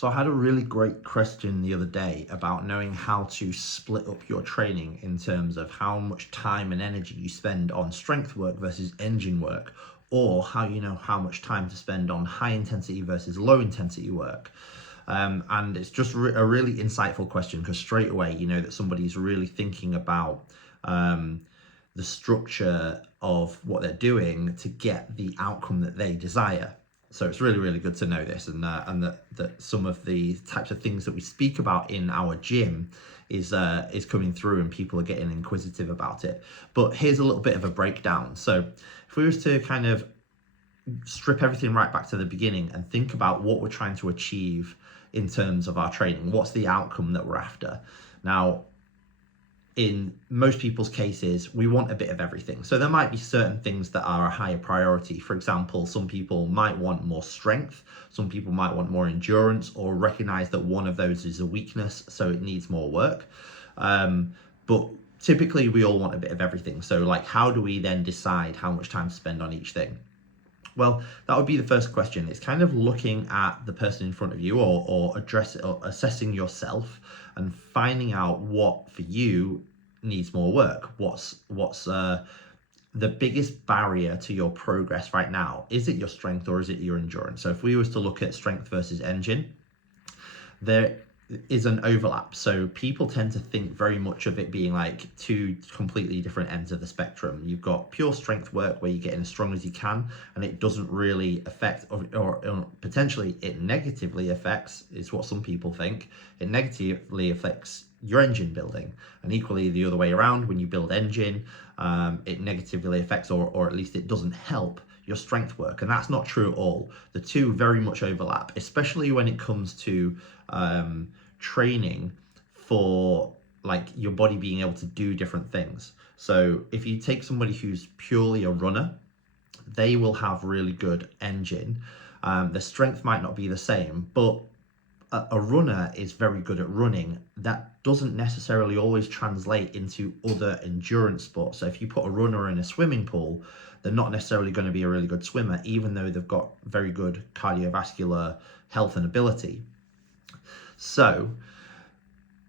So I had a really great question the other day about knowing how to split up your training in terms of how much time and energy you spend on strength work versus engine work, or how you know how much time to spend on high intensity versus low intensity work. And it's just a really insightful question because straight away you know that somebody's really thinking about the structure of what they're doing to get the outcome that they desire. So it's really, really good to know this, and that some of the types of things that we speak about in our gym is coming through, and people are getting inquisitive about it. But here's a little bit of a breakdown. So if we was to kind of strip everything right back to the beginning and think about what we're trying to achieve in terms of our training, what's the outcome that we're after? Now, in most people's cases, we want a bit of everything. So there might be certain things that are a higher priority. For example, some people might want more strength, some people might want more endurance, or recognize that one of those is a weakness, so it needs more work. But typically we all want a bit of everything. So like, how do we then decide how much time to spend on each thing? Well, that would be the first question. It's kind of looking at the person in front of you, or assessing yourself and finding out what for you needs more work. What's the biggest barrier to your progress right now? Is it your strength or is it your endurance? So if we was to look at strength versus engine, there is an overlap. So people tend to think very much of it being like two completely different ends of the spectrum. You've got pure strength work where you're getting as strong as you can, and it doesn't really affect, or potentially it negatively affects, is what some people think. It negatively affects your engine building, and equally the other way around. When you build engine, it negatively affects, or at least it doesn't help your strength work. And that's not true at all. The two very much overlap, especially when it comes to training for like your body being able to do different things. So if you take somebody who's purely a runner, they will have really good engine. The strength might not be the same, but a runner is very good at running. That doesn't necessarily always translate into other endurance sports. So if you put a runner in a swimming pool, they're not necessarily going to be a really good swimmer, even though they've got very good cardiovascular health and ability. So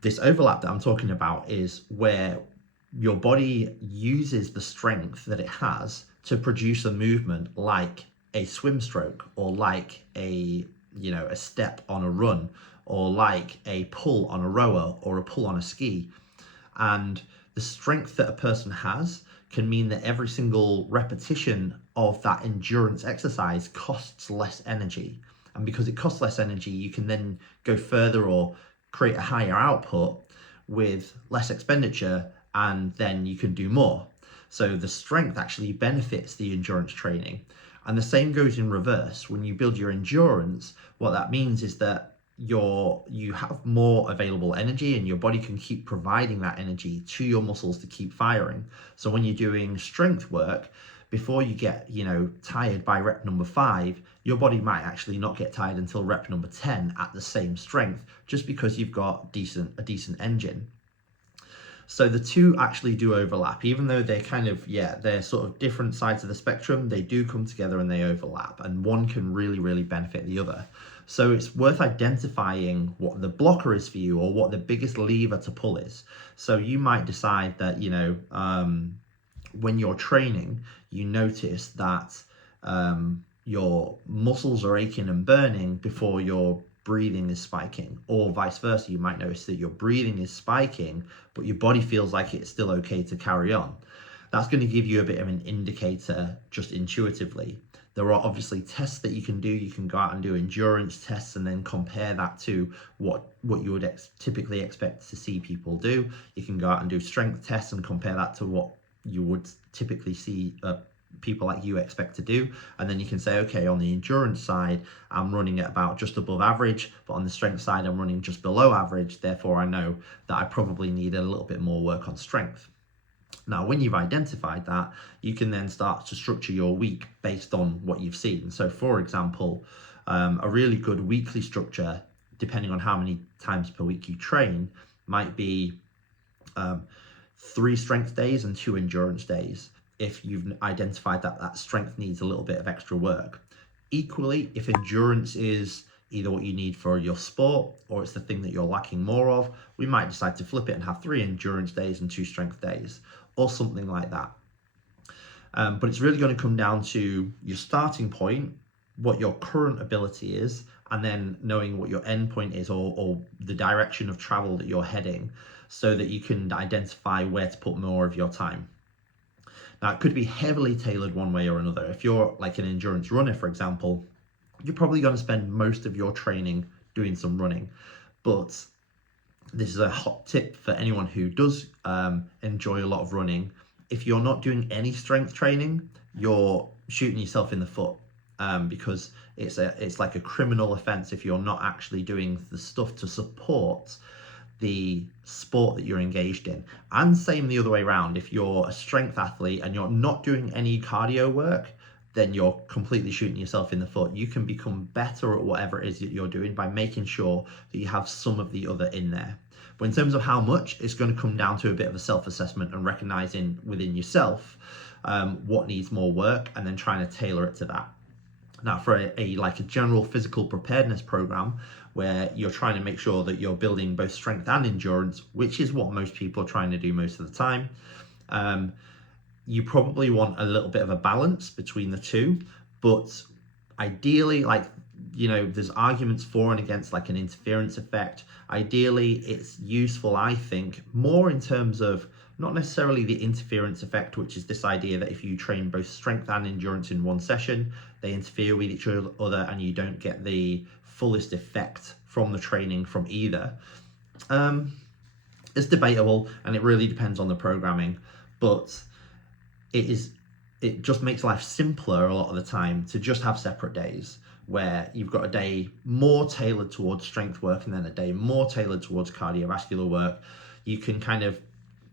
this overlap that I'm talking about is where your body uses the strength that it has to produce a movement like a swim stroke, or like a step on a run, or like a pull on a rower, or a pull on a ski. And the strength that a person has can mean that every single repetition of that endurance exercise costs less energy. And because it costs less energy, you can then go further or create a higher output with less expenditure, and then you can do more. So the strength actually benefits the endurance training. And the same goes in reverse. When you build your endurance, what that means is that you have more available energy, and your body can keep providing that energy to your muscles to keep firing. So when you're doing strength work, before you get tired by rep number 5, your body might actually not get tired until rep number 10 at the same strength, just because you've got a decent engine. So the two actually do overlap, even though they're they're sort of different sides of the spectrum. They do come together and they overlap, and one can really, really benefit the other. So it's worth identifying what the blocker is for you, or what the biggest lever to pull is. So you might decide that, when you're training, you notice that your muscles are aching and burning before your breathing is spiking, or vice versa. You might notice that your breathing is spiking, but your body feels like it's still okay to carry on. That's going to give you a bit of an indicator just intuitively. There are obviously tests that you can do. You can go out and do endurance tests and then compare that to what you would typically expect to see people do. You can go out and do strength tests and compare that to what you would typically see people like you expect to do. And then you can say, okay, on the endurance side, I'm running at about just above average, but on the strength side, I'm running just below average. Therefore, I know that I probably need a little bit more work on strength. Now, when you've identified that, you can then start to structure your week based on what you've seen. So for example, a really good weekly structure, depending on how many times per week you train, might be 3 strength days and 2 endurance days, if you've identified that strength needs a little bit of extra work. Equally, if endurance is either what you need for your sport or it's the thing that you're lacking more of, we might decide to flip it and have 3 endurance days and 2 strength days or something like that. But it's really going to come down to your starting point, what your current ability is, and then knowing what your end point is or the direction of travel that you're heading so that you can identify where to put more of your time. Now, it could be heavily tailored one way or another. If you're like an endurance runner, for example, you're probably going to spend most of your training doing some running. But this is a hot tip for anyone who does enjoy a lot of running. If you're not doing any strength training, you're shooting yourself in the foot, because it's like a criminal offense if you're not actually doing the stuff to support the sport that you're engaged in. And same the other way around. If you're a strength athlete and you're not doing any cardio work, then you're completely shooting yourself in the foot. You can become better at whatever it is that you're doing by making sure that you have some of the other in there. But in terms of how much, it's going to come down to a bit of a self-assessment and recognizing within yourself what needs more work and then trying to tailor it to that. Now, for a general physical preparedness program where you're trying to make sure that you're building both strength and endurance, which is what most people are trying to do most of the time, you probably want a little bit of a balance between the two. But ideally, there's arguments for and against like an interference effect. Ideally, it's useful, I think, more in terms of not necessarily the interference effect, which is this idea that if you train both strength and endurance in one session, they interfere with each other and you don't get the fullest effect from the training from either. It's debatable and it really depends on the programming, but it just makes life simpler a lot of the time to just have separate days where you've got a day more tailored towards strength work and then a day more tailored towards cardiovascular work. You can kind of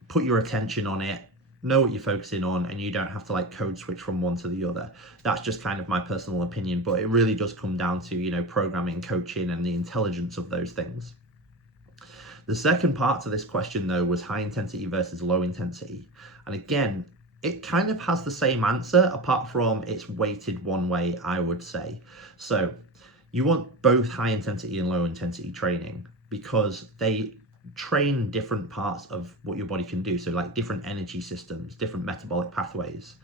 put your attention on it, know what you're focusing on, and you don't have to code switch from one to the other. That's just kind of my personal opinion, but it really does come down to, programming, coaching, and the intelligence of those things. The second part to this question, though, was high intensity versus low intensity. And again, it kind of has the same answer, apart from it's weighted one way, I would say. So you want both high intensity and low intensity training because they train different parts of what your body can do. So like different energy systems, different metabolic pathways.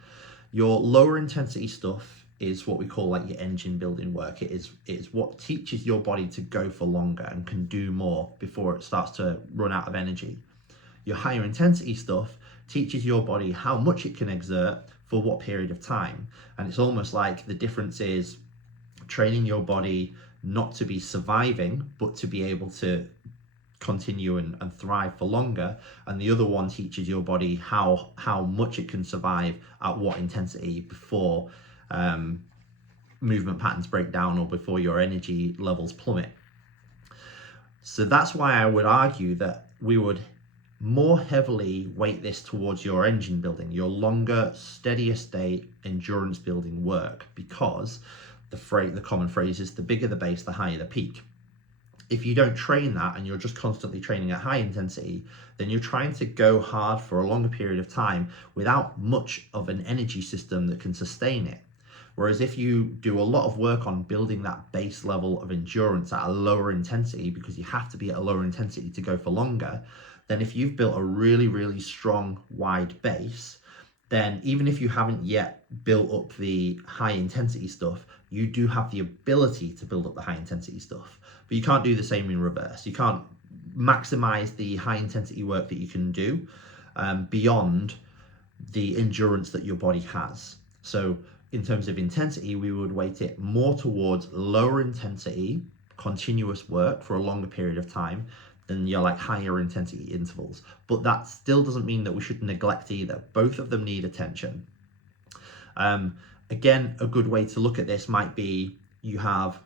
Your lower intensity stuff is what we call like your engine building work. It is what teaches your body to go for longer and can do more before it starts to run out of energy. Your higher intensity stuff teaches your body how much it can exert for what period of time. And it's almost like the difference is training your body not to be surviving, but to be able to continue and thrive for longer. And the other one teaches your body how much it can survive at what intensity before movement patterns break down or before your energy levels plummet. So that's why I would argue that we would more heavily weight this towards your engine building, your longer, steadier state endurance building work, because the common phrase is the bigger the base, the higher the peak. If you don't train that and you're just constantly training at high intensity, then you're trying to go hard for a longer period of time without much of an energy system that can sustain it. Whereas if you do a lot of work on building that base level of endurance at a lower intensity, because you have to be at a lower intensity to go for longer, then if you've built a really, really strong, wide base, then even if you haven't yet built up the high intensity stuff, you do have the ability to build up the high intensity stuff. But you can't do the same in reverse. You can't maximize the high intensity work that you can do beyond the endurance that your body has. So in terms of intensity, we would weight it more towards lower intensity, continuous work for a longer period of time than your higher intensity intervals. But that still doesn't mean that we should neglect either. Both of them need attention. Again, a good way to look at this might be you have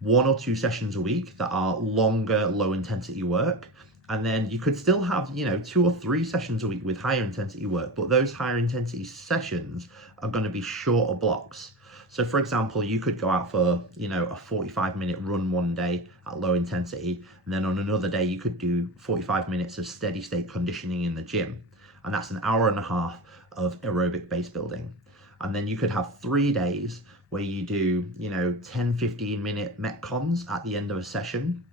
1 or 2 sessions a week that are longer, low intensity work. And then you could still have, 2 or 3 sessions a week with higher intensity work, but those higher intensity sessions are going to be shorter blocks. So for example, you could go out for, a 45-minute run one day at low intensity, and then on another day you could do 45 minutes of steady state conditioning in the gym. And that's an hour and a half of aerobic base building. And then you could have 3 days where you do, 10-15 minute metcons at the end of a session,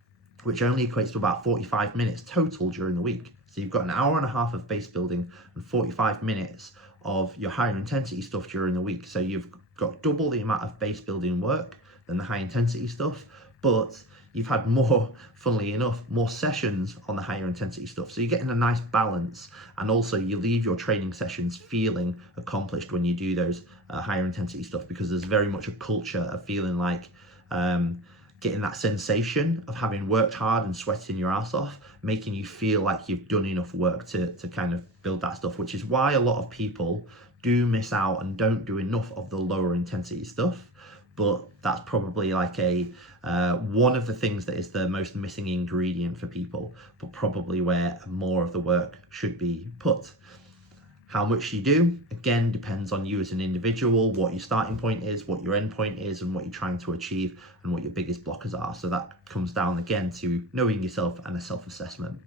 which only equates to about 45 minutes total during the week. So you've got an hour and a half of base building and 45 minutes of your higher intensity stuff during the week. So you've got double the amount of base building work than the high intensity stuff, but you've had more, funnily enough, more sessions on the higher intensity stuff. So you're getting a nice balance, and also you leave your training sessions feeling accomplished when you do those higher intensity stuff, because there's very much a culture of feeling like getting that sensation of having worked hard and sweating your ass off, making you feel like you've done enough work to kind of build that stuff, which is why a lot of people do miss out and don't do enough of the lower intensity stuff. But that's probably like one of the things that is the most missing ingredient for people, but probably where more of the work should be put. How much you do, again, depends on you as an individual, what your starting point is, what your end point is, and what you're trying to achieve, and what your biggest blockers are. So that comes down again to knowing yourself and a self-assessment.